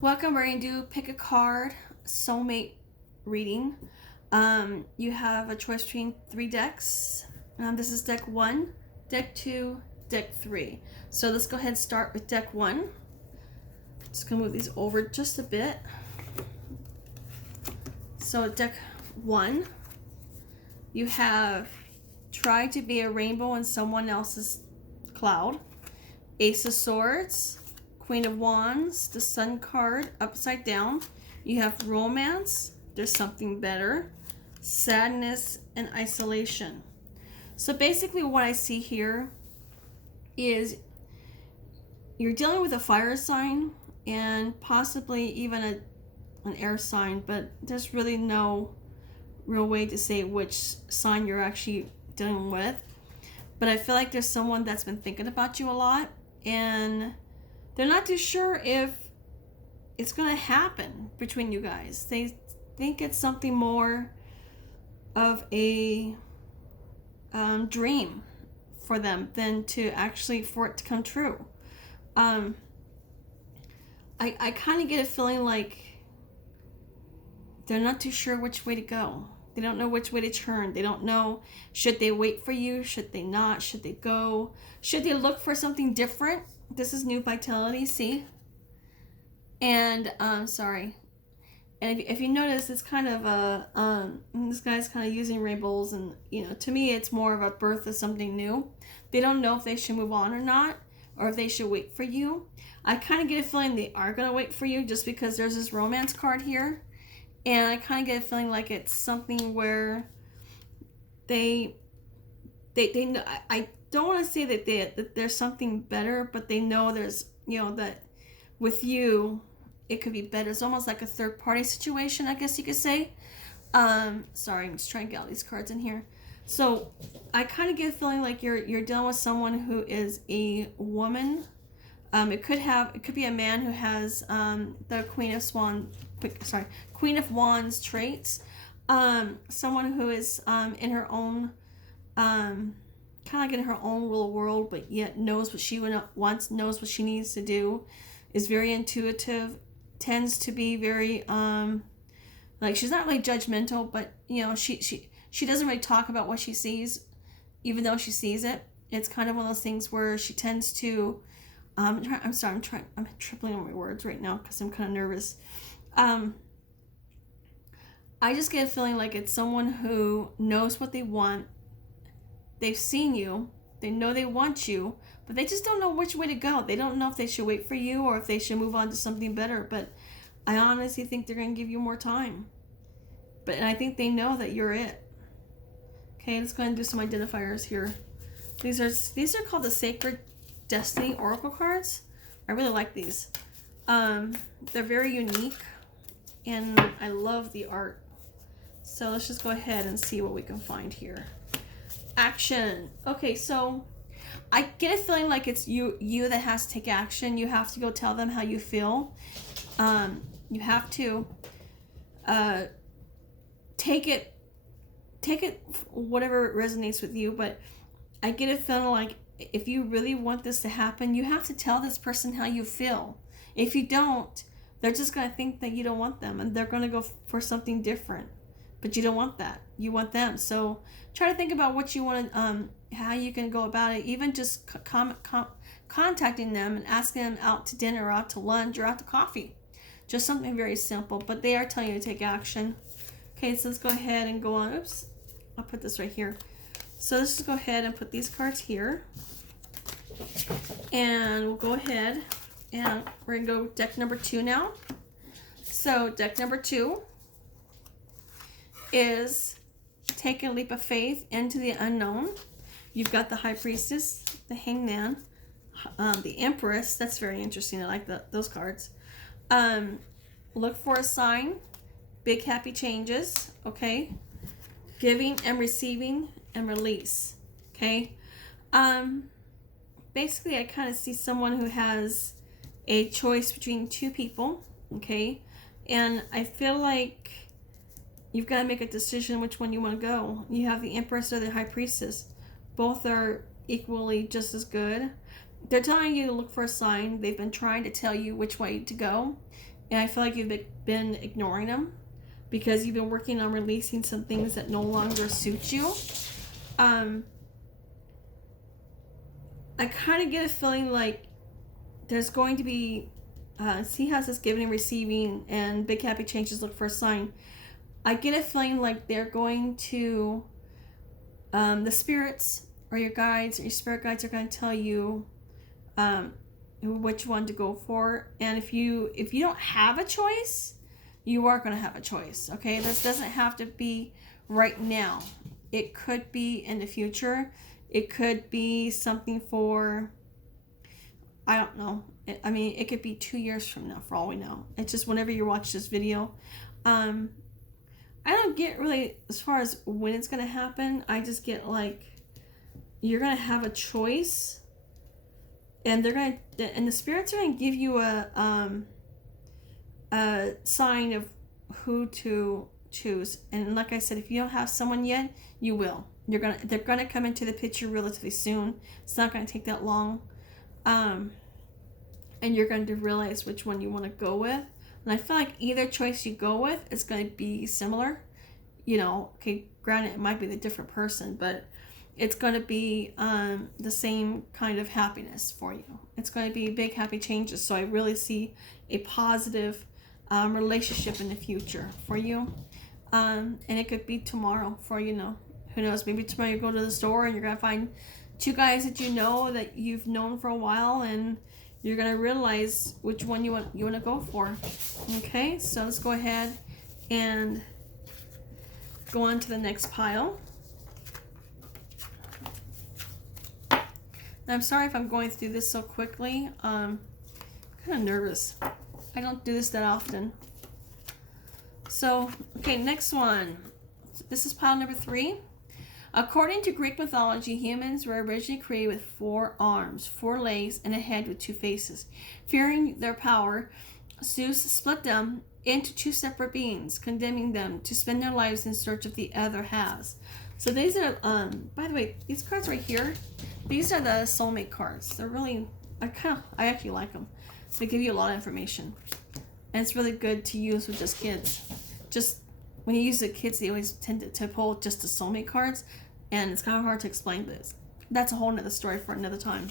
Welcome. We're going to do pick a card soulmate reading. You have a choice between 3 decks. This is deck 1, deck 2, deck 3. So let's go ahead and start with deck 1. Just going to move these over just a bit. So deck 1, you have try to be a rainbow in someone else's cloud. Ace of Swords, Queen of Wands, the Sun card upside down. You have romance, there's something better, sadness, and isolation. So basically what I see here is you're dealing with a fire sign and possibly even an air sign, but there's really no real way to say which sign you're actually dealing with. But I feel like there's someone that's been thinking about you a lot, and they're not too sure if it's going to happen between you guys. They think it's something more of a dream for them than to actually for it to come true. I kind of get a feeling like they're not too sure which way to go. They don't know which way to turn. They don't know, should they wait for you? Should they not? Should they go? Should they look for something different? This is new vitality, see? And, sorry. And if you notice, it's kind of this guy's kind of using rainbows, and, to me, it's more of a birth of something new. They don't know if they should move on or not, or if they should wait for you. I kind of get a feeling they are going to wait for you just because there's this romance card here. And I kind of get a feeling like it's something where they know. I don't want to say that there's something better, but they know there's, that with you, it could be better. It's almost like a third party situation, I guess you could say. Sorry, I'm just trying to get all these cards in here. So I kind of get a feeling like you're dealing with someone who is a woman. It could be a man who has the Queen of Wands traits. Someone who is in her own, kind of like in her own little world, but yet knows what she wants, knows what she needs to do, is very intuitive, tends to be very like, she's not really judgmental, but she doesn't really talk about what she sees, even though she sees it. It's kind of one of those things where she tends to I'm tripling on my words right now because I'm kind of nervous. I just get a feeling like it's someone who knows what they want. They've seen you. They know they want you, but they just don't know which way to go. They don't know if they should wait for you or if they should move on to something better. But I honestly think they're going to give you more time. And I think they know that you're it. Okay, let's go ahead and do some identifiers here. These are called the Sacred Destiny Oracle cards. I really like these. They're very unique, and I love the art. So let's just go ahead and see what we can find here. Action. Okay, so I get a feeling like it's you that has to take action. You have to go tell them how you feel. You have to take it whatever resonates with you, but I get a feeling like if you really want this to happen, you have to tell this person how you feel. If you don't, they're just going to think that you don't want them, and they're going to go for something different. But you don't want that. You want them. So try to think about what you want to, how you can go about it. Even just contacting them and asking them out to dinner or out to lunch or out to coffee. Just something very simple. But they are telling you to take action. Okay, so let's go ahead and go on. Oops. I'll put this right here. So let's just go ahead and put these cards here. And we'll go ahead and we're going to go deck number 2 now. So deck number 2 is take a leap of faith into the unknown. You've got the High Priestess, the Hangman, the Empress. That's very interesting. I like those cards. Look for a sign. Big happy changes. Okay. Giving and receiving and release. Okay. Basically, I kind of see someone who has a choice between 2 people. Okay. And I feel like you've got to make a decision which one you want to go. You have the Empress or the High Priestess. Both are equally just as good. They're telling you to look for a sign. They've been trying to tell you which way to go. And I feel like you've been ignoring them because you've been working on releasing some things that no longer suit you. I kind of get a feeling like there's going to be, see how this giving and receiving and big happy changes look for a sign. I get a feeling like they're going to, the spirits or your guides or your spirit guides are going to tell you which one to go for. And if you don't have a choice, you are going to have a choice. Okay, this doesn't have to be right now. It could be in the future. It could be something for, I don't know. I mean, it could be 2 years from now for all we know. It's just whenever you watch this video. I don't get really as far as when it's going to happen. I just get like you're going to have a choice, and the spirits are going to give you a sign of who to choose. And like I said, if you don't have someone yet, you will. They're gonna come into the picture relatively soon. It's not going to take that long, and you're going to realize which one you want to go with. And I feel like either choice you go with is going to be similar. You know, okay, granted, it might be the different person, but it's going to be the same kind of happiness for you. It's going to be big, happy changes. So I really see a positive relationship in the future for you. And it could be tomorrow for, you know, who knows, maybe tomorrow you go to the store and you're going to find 2 guys that you know that you've known for a while, and you're going to realize which one you want to go for. Okay, so let's go ahead and go on to the next pile. Now, I'm sorry if I'm going through this so quickly. I'm kind of nervous. I don't do this that often. So, okay, next one. This is pile number 3. According to Greek mythology, humans were originally created with 4 arms, 4 legs, and a head with 2 faces. Fearing their power, Zeus split them into 2 separate beings, condemning them to spend their lives in search of the other halves. So these are, by the way, these cards right here, these are the soulmate cards. They're really, I actually like them. They give you a lot of information. And it's really good to use with just kids. Just when you use the kids, they always tend to pull just the soulmate cards, and it's kind of hard to explain this. That's a whole nother story for another time.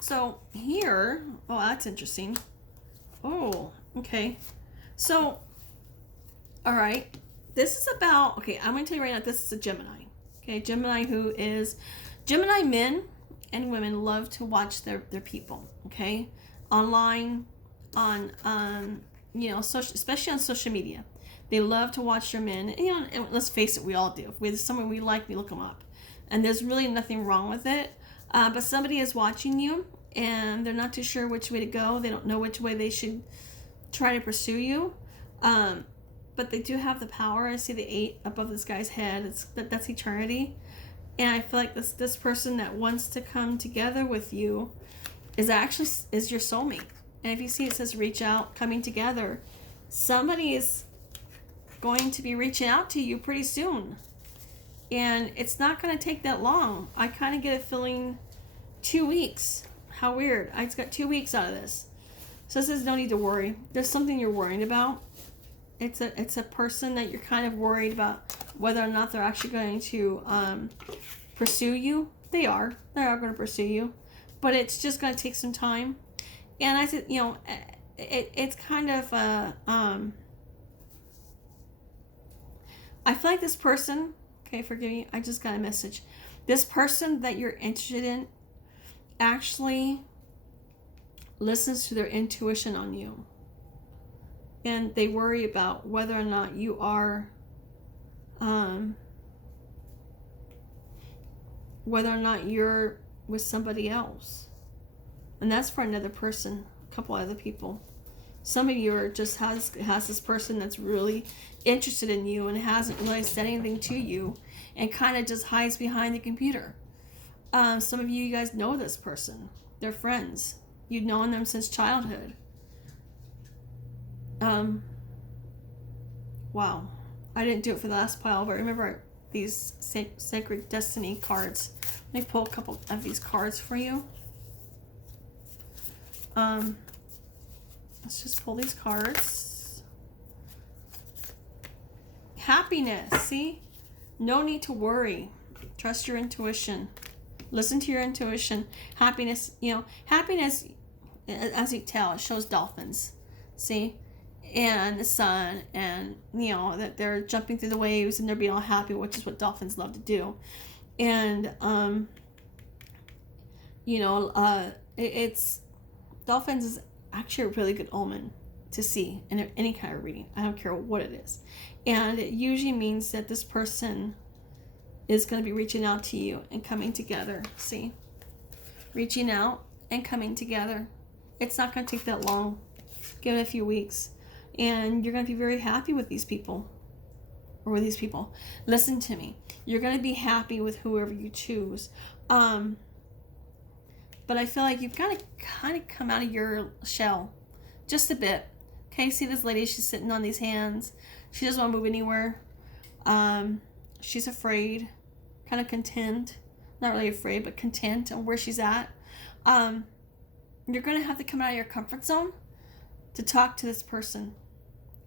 So here, oh, that's interesting. Oh, okay. So, all right. This is about, okay, I'm going to tell you right now, this is a Gemini. Okay, Gemini Gemini men and women love to watch their people, okay? Online, on, you know, especially on social media. They love to watch their men. And, you know, and let's face it, we all do. If there's someone we like, we look them up. And there's really nothing wrong with it. But somebody is watching you, and they're not too sure which way to go. They don't know which way they should try to pursue you. But they do have the power. I see the 8 above this guy's head. That's eternity. And I feel like this person that wants to come together with you is your soulmate. And if you see it says reach out, coming together, somebody is going to be reaching out to you pretty soon. And it's not going to take that long. I kind of get a feeling 2 weeks. How weird. I just got 2 weeks out of this. So it says no need to worry. There's something you're worried about. It's a person that you're kind of worried about whether or not they're actually going to pursue you. They are going to pursue you. But it's just going to take some time. And I said, you know, it's kind of I feel like this person, okay, forgive me, I just got a message. This person that you're interested in actually listens to their intuition on you. And they worry about whether or not you are, whether or not you're with somebody else. And that's for another person, a couple other people. Some of you are just has this person that's really interested in you and hasn't really said anything to you and kind of just hides behind the computer. Some of you guys know this person. They're friends. You've known them since childhood. Wow. I didn't do it for the last pile, but remember these Sacred Destiny cards. Let me pull a couple of these cards for you. Let's just pull these cards. Happiness. See? No need to worry. Trust your intuition. Listen to your intuition. Happiness, happiness, as you tell, it shows dolphins. See? And the sun, and, that they're jumping through the waves and they're being all happy, which is what dolphins love to do. And, it's dolphins is actually a really good omen to see in any kind of reading. I don't care what it is. And it usually means that this person is going to be reaching out to you and coming together. See? Reaching out and coming together. It's not going to take that long. Give it a few weeks. And you're going to be very happy with these people. Or with these people. Listen to me. You're going to be happy with whoever you choose. But I feel like you've got to kind of come out of your shell. Just a bit. Okay, see this lady? She's sitting on these hands. She doesn't want to move anywhere. She's afraid. Kind of content. Not really afraid, but content on where she's at. You're going to have to come out of your comfort zone to talk to this person.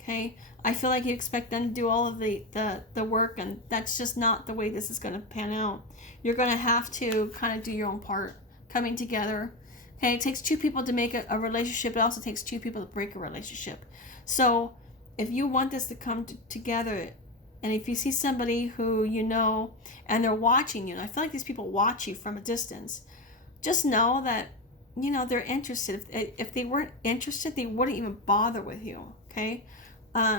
Okay? I feel like you expect them to do all of the work, and that's just not the way this is going to pan out. You're going to have to kind of do your own part. Coming together. Okay? It takes two people to make a relationship. It also takes two people to break a relationship. So if you want this to come together, and if you see somebody who and they're watching you, and I feel like these people watch you from a distance, just know that, they're interested. If they weren't interested, they wouldn't even bother with you, okay?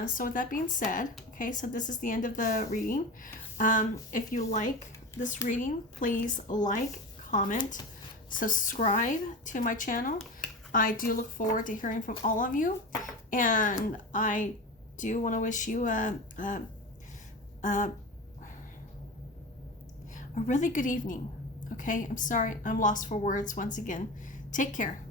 So with that being said, okay, so this is the end of the reading. If you like this reading, please like, comment, subscribe to my channel. I do look forward to hearing from all of you, and I do want to wish you a really good evening. Okay, I'm sorry, I'm lost for words once again. Take care.